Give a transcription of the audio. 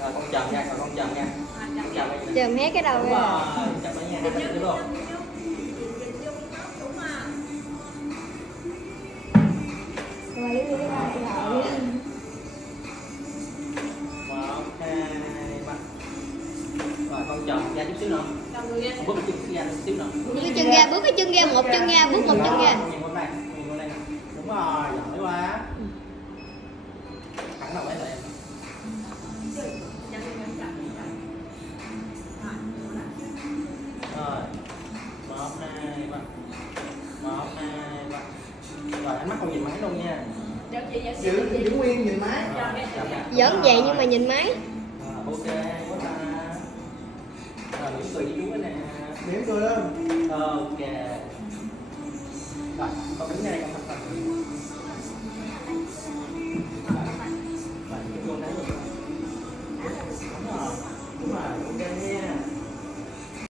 Rồi con chầm nha, rồi con chầm nha. Chầm hết cái đầu ra. Chầm ở nhà được luôn. Rồi đi đi ba thì lại. 1, 2, 3. Rồi con chầm ra chút xíu nữa. Bước cái chân ra chút xíu nữa. Bước cái chân ra, bước cái chân ra, một chân ra, bước một chân ra. Nhìn bên này, nhìn bên này. Đúng rồi, giỏi quá. Thẳng đầu lấy lại. Rồi. 1, 2, 3. 1, 2, 3. Rồi ánh mắt con nhìn máy luôn nha. Giữ nguyên nhìn máy. Vẫn vậy nhưng mà nhìn máy. Ok, có ta. Rồi mỉm cười với chú cái nè. Mỉm cười không? Ok. Rồi, con đứng đây con thật thật. Rồi, chúng tôi thấy rồi. Đúng rồi, ok nha.